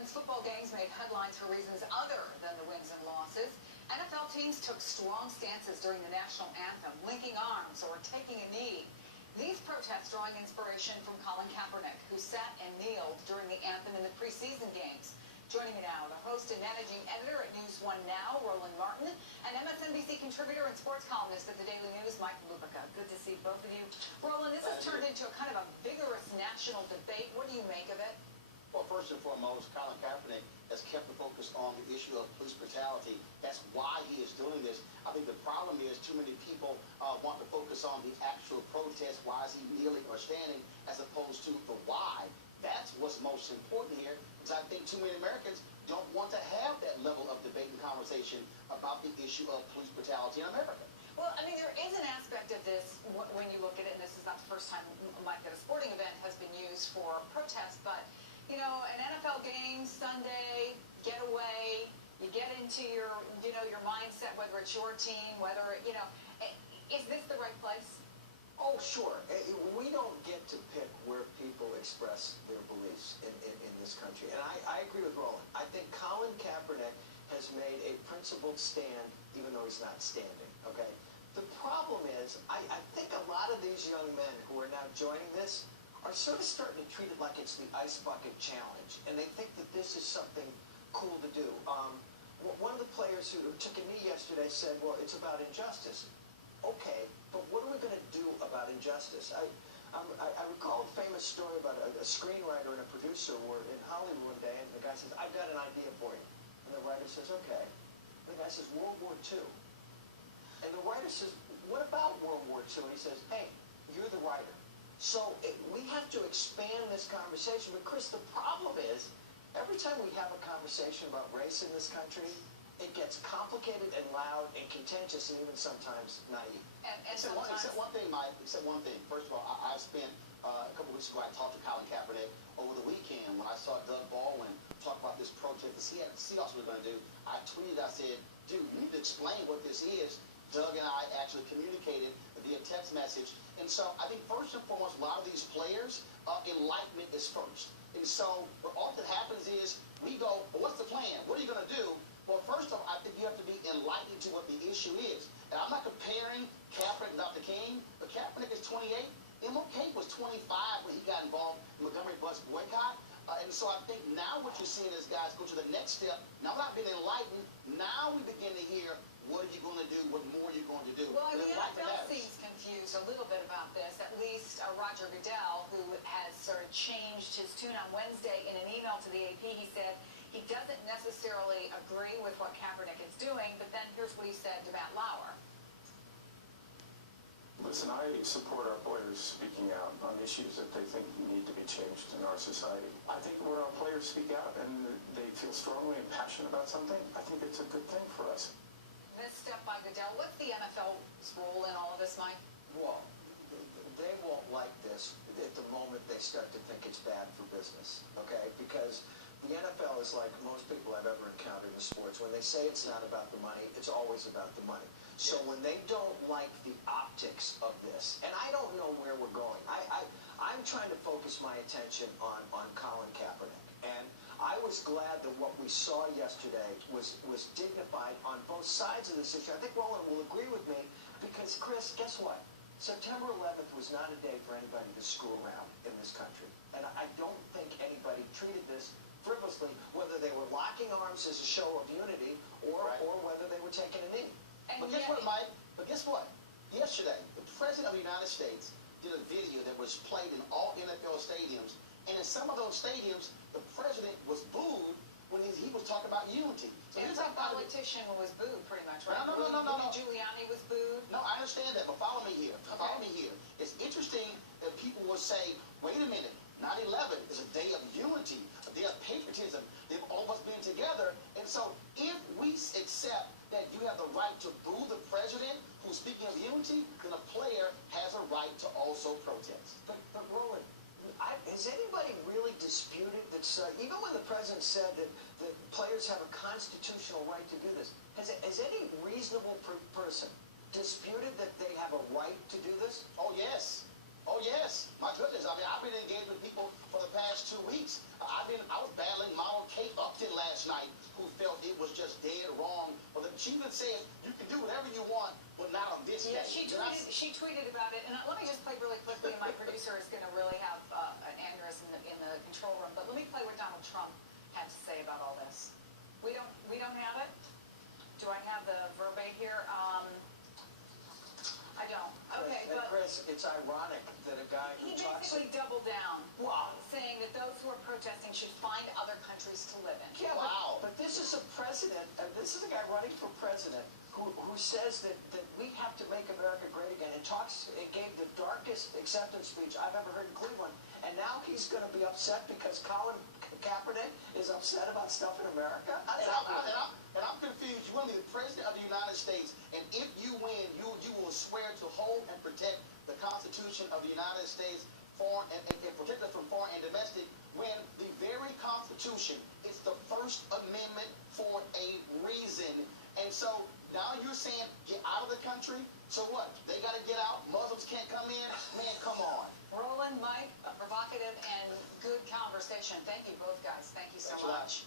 weekend's football games made headlines for reasons other than the wins and losses. NFL teams took strong stances during the national anthem, linking arms or taking a knee. These protests drawing inspiration from Colin Kaepernick, who sat and kneeled during the anthem in the preseason games. Joining me now, the host and managing editor at News 1 Now, Roland Martin, and MSNBC contributor and sports columnist at the Daily News, Mike Lupica. Good to see both of you. Roland, this has turned into a kind of a vigorous national debate. What do you make of it? Well, first and foremost, Colin Kaepernick has kept the focus on the issue of police brutality. That's why he is doing this. I think the problem is too many people want to focus on the actual protest. Why is he kneeling or standing, as opposed to the why? That's what's most important here, because I think too many Americans don't want to have that level of debate and conversation about the issue of police brutality in America. Well, I mean, there is an aspect of this when you look at it, and this is not the first time, Mike, that a sporting event has been used for protest, but you know, an NFL game, Sunday, getaway, you get into your mindset, whether it's your team, whether, is this the right place? Oh, sure. We don't get to pick where people express their beliefs in this country. And I agree with Roland. I think Colin Kaepernick has made a principled stand, even though he's not standing, okay? The problem is, I think a lot of these young men who are now joining this are sort of starting to treat it like it's the ice bucket challenge, and they think that this is something cool to do. One of the players who took a knee yesterday said, well, it's about injustice. Okay, but what are we going to do about injustice? I recall a famous story about a screenwriter and a producer were in Hollywood one day, and the guy says, I've got an idea for you. And the writer says, okay. The guy says, World War II. And the writer says, what about World War II? And he says, hey, you're the writer. So we have to expand this conversation. But Chris, the problem is, every time we have a conversation about race in this country, it gets complicated and loud and contentious and even sometimes naive. Except one thing, Mike, except one thing. First of all, I spent a couple weeks ago, I talked to Colin Kaepernick over the weekend when I saw Doug Baldwin talk about this protest the Seahawks were going to do. I tweeted, I said, dude, you need to explain what this is. Doug and I actually communicated via text message. And so I think first and foremost, a lot of these players, enlightenment is first. And so what often happens is we go, well, what's the plan? What are you going to do? Well, first of all, I think you have to be enlightened to what the issue is. And I'm not comparing Kaepernick and Dr. King, but Kaepernick is 28. MLK was 25 when he got involved in the Montgomery bus boycott. And so I think now what you're seeing is guys go to the next step. Now we're not being enlightened. Now we begin to hear, what are you going to do? What more are you going to do? Well, the NFL seems confused a little bit about this. At least Roger Goodell, who has sort of changed his tune on Wednesday in an email to the AP, he said he doesn't necessarily agree with what Kaepernick is doing, but then here's what he said to Matt Lauer. Listen, I support our players speaking out on issues that they think need to be changed in our society. I think when our players speak out and they feel strongly and passionate about something, I think it's a good thing for us. This step by Goodell, what's the NFL's role in all of this, Mike? Well, they won't like this at the moment they start to think it's bad for business, okay? Because the NFL is like most people I've ever encountered in sports. When they say it's not about the money, it's always about the money. So when they don't like the optics of this, and I don't know where we're going. I'm trying to focus my attention on Colin Kaepernick. And I was glad that what we saw yesterday was dignified on both sides of this issue. I think Roland will agree with me because, Chris, guess what? September 11th was not a day for anybody to screw around in this country. And I don't think anybody treated this frivolously, whether they were locking arms as a show of unity or whether they were taking a knee. But guess what, Mike? But guess what? Yesterday, the President of the United States did a video that was played in all NFL stadiums. And in some of those stadiums, the President was booed when he was talking about unity. So every politician was booed, pretty much, right? No. Giuliani was booed. No, I understand that, but follow me here. Okay. Follow me here. It's interesting that people will say, wait a minute, 9/11 is a day of unity, a day of patriotism. They've almost been together. And so if we accept that you have the right to boo the president who's speaking of unity, then a player has a right to also protest. But Roland, has anybody really disputed that, even when the president said that players have a constitutional right to do this, has any reasonable person disputed that they have a right to do this? Oh, yes. Oh, yes. My goodness. I mean, I've been engaged with people for the past 2 weeks. I was battling model K she even said, you can do whatever you want, but not on this Yeah, day. she tweeted about it, and let me just play really quickly, and my producer is going to really have an aneurysm in the control room, but let me play what Donald Trump had to say about all this. We don't have it? Do I have the verbatim here? I don't. Okay, but Chris, it's ironic that a guy who he talks... basically doubled down, Wow. saying that those who are protesting should find other countries to live in. Yeah, Wow. but this is a president, this is a guy running for president who says that we have to make America great again, and gave the darkest acceptance speech I've ever heard in Cleveland, and now he's going to be upset because Colin Kaepernick is upset about stuff in America? And I'm confused. You want to be the president of the United States, and if you win, you will swear to hold and protect the Constitution of the United States, foreign and protect it from foreign and domestic, when the very Constitution is the First Amendment for a reason. And so now you're saying get out of the country. So what? They got to get out. Muslims can't come in. Man, come on. Roland, Mike, a provocative and good conversation. Thank you both guys. Thank you so Thanks a lot. much.